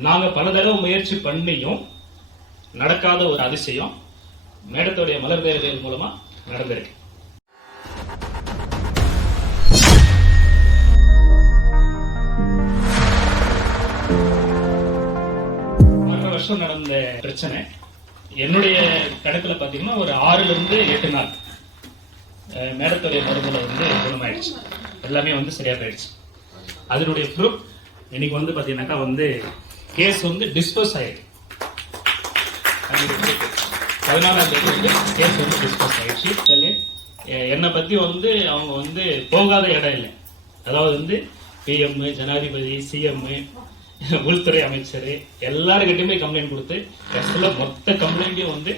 நாங்க பல தடவை முயற்சி பண்ணியும் நடக்காத ஒரு அதிசயம் மேடத்துடைய மலர் தேர்தல் மூலமா நடந்திருக்கு. வர்ற வருஷம் நடந்த பிரச்சனை என்னுடைய கணக்குல பாத்தீங்கன்னா ஒரு ஆறுல இருந்து எட்டு நாள் மேடத்துடைய மருந்துல வந்து குணமாயிடுச்சு. எல்லாமே வந்து சரியா போயிடுச்சு. அதனுடைய ப்ரூஃப் இன்னைக்கு வந்து பாத்தீங்கன்னாக்கா வந்து கேஸ் வந்து டிஸ்போஸ் ஆயிடுச்சு. பதினாலாம் தேதி வந்து கேஸ் வந்து டிஸ்போஸ் ஆயிடுச்சு. என்னை பற்றி வந்து அவங்க வந்து போகாத இடம் இல்லை. அதாவது வந்து பிஎம் ஜனாதிபதி சிஎம் உள்துறை அமைச்சர் எல்லாருக்கிட்டையுமே கம்ப்ளைண்ட் கொடுத்து கடைசியில மொத்த கம்ப்ளைண்ட்டையும் வந்து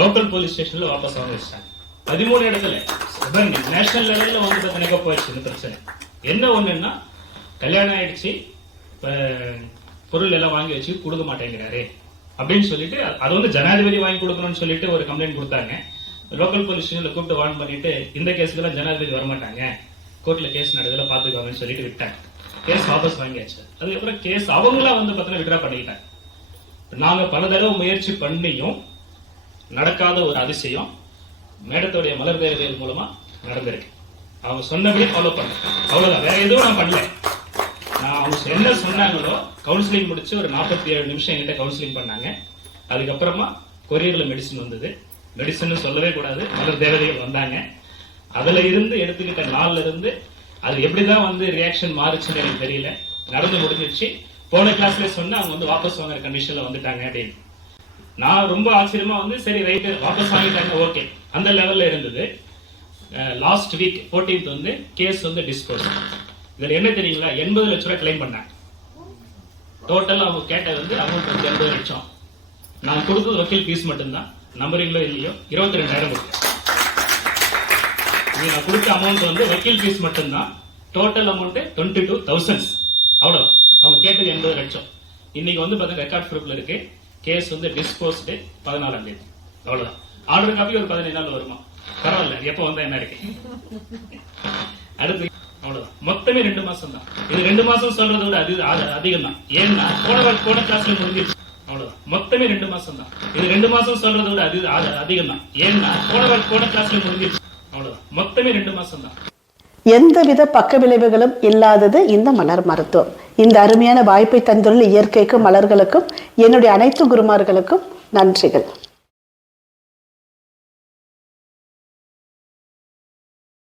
லோக்கல் போலீஸ் ஸ்டேஷனில் வாபஸ் வாங்க வச்சிட்டாங்க. பதிமூணு இடத்துல நேஷனல் லெவலில் வந்து பார்த்தீங்கன்னா போயிடுச்சு இந்த பிரச்சனை. என்ன ஒன்றுன்னா கல்யாணம் ஆயிடுச்சு. இப்போ பொருள் எல்லாம் வாங்கி வச்சு கொடுக்க மாட்டேங்கிறாரு. அப்படின்னு சொல்லிட்டு அது வந்து ஜனாதிபதி வாங்கி கொடுக்கணும்னு சொல்லிட்டு ஒரு கம்ப்ளைண்ட் கொடுத்தாங்க. லோக்கல் போலீஸ் ஸ்டேஷன்ல கூப்பிட்டு வார்ன் பண்ணிட்டு இந்த கேஸுக்கெல்லாம் ஜனாதிபதி வரமாட்டாங்க. கோர்ட்ல கேஸ் நடந்ததுல பாத்துக்கோங்கன்னு சொல்லிட்டு விட்டாங்க. கேஸ் வாபஸ் வாங்கியாச்சு. அதுக்கப்புறம் கேஸ் அவங்களா வந்து பார்த்தீங்கன்னா விட்ரா பண்ணிக்கிட்டாங்க. நாங்க பல தடவை முயற்சி பண்ணியும் நடக்காத ஒரு அதிசயம் மேடத்துடைய மலர் தேவைகள் மூலமா நடந்திருக்கு. அவங்க சொன்னபடி ஃபாலோ பண்ண அவ்வளவுதான். வேற எதுவும் நான் பண்ணல. அவங்க என்ன சொன்னாங்களோ கவுன்சிலிங் முடிச்சு ஒரு நாற்பத்தி ஏழு நிமிஷம் என்கிட்ட கவுன்சிலிங் பண்ணாங்க. அதுக்கப்புறமா கொரியர்ல மெடிசன் வந்தது. மெடிசன் சொல்லவே கூடாது மலர் தேவதைகள் வந்தாங்க. அதுல இருந்து எடுத்துக்கிட்ட நாள்ல இருந்து அது எப்படிதான் வந்து ரியாக்ஷன் மாறுச்சுன்னு எனக்கு தெரியல. நடந்து முடிஞ்சிருச்சு. போன கிளாஸ்ல சொன்னா அவங்க வந்து வாபஸ் வாங்குற கண்டிஷன்ல வந்துட்டாங்க அப்படின்னு. நான் ரொம்ப ஆச்சரியமா வந்து சரி ரைட்டு வாபஸ் வாங்கிட்டாங்க ஓகே அந்த லெவல்ல இருந்தது. லாஸ்ட் வீக் 14th வந்து கேஸ் வந்து டிஸ்போஸ் இதுல என்ன தெரியுங்களா? எண்பது லட்ச ரூபாய் கிளைம் பண்ணேன். டோட்டல் அவங்க கேட்டது வந்து அமௌண்ட் வந்து எண்பது லட்சம். நான் கொடுத்தது வக்கீல் ஃபீஸ் மட்டும்தான். நம்பரிங்களோ இல்லையோ இருபத்தி ரெண்டாயிரம் கொடுத்தேன். இது நான் கொடுத்த அமௌண்ட் வந்து வக்கீல் ஃபீஸ் மட்டும்தான். Total amount twenty two thousands அவ்வளோ அவங்க கேட்டது எண்பது லட்சம். இன்னைக்கு வந்து பார்த்தீங்கன்னா ரெக்கார்ட் ப்ரூஃப்ல இருக்கு. கேஸ் வந்து டிஸ்போஸ்டு பதினாலாம் தேதி. அவ்வளோதான் ஆர்டர் காப்பி ஒரு பதினைந்து நாள் வருமா? பரவாயில்ல. எப்போ வந்தா என்ன இருக்கு? அடுத்து அவ்வளவுதான். மொத்தமே ரெண்டு மாசம் தான் இது ரெண்டு மாசம் சொல்றதை விட அது அதிகம் தான் ஏன்னா போன போன கிளாஸ்ல முடிஞ்சிருச்சு. அவ்வளவுதான். மொத்தமே ரெண்டு மாசம் தான் இது ரெண்டு மாசம் சொல்றதை விட அது அதிகம் தான் ஏன்னா போன போன கிளாஸ்ல முடிஞ்சிருச்சு. அவ்வளவுதான். மொத்தமே ரெண்டு மாசம் தான் எந்தவித பக்க விளைவுகளும் இல்லாதது இந்த மலர் மருத்துவம். இந்த அருமையான வாய்ப்பை தந்துள்ள இயற்கைக்கும் மலர்களுக்கும் என்னுடைய அனைத்து குருமார்களுக்கும் நன்றிகள்.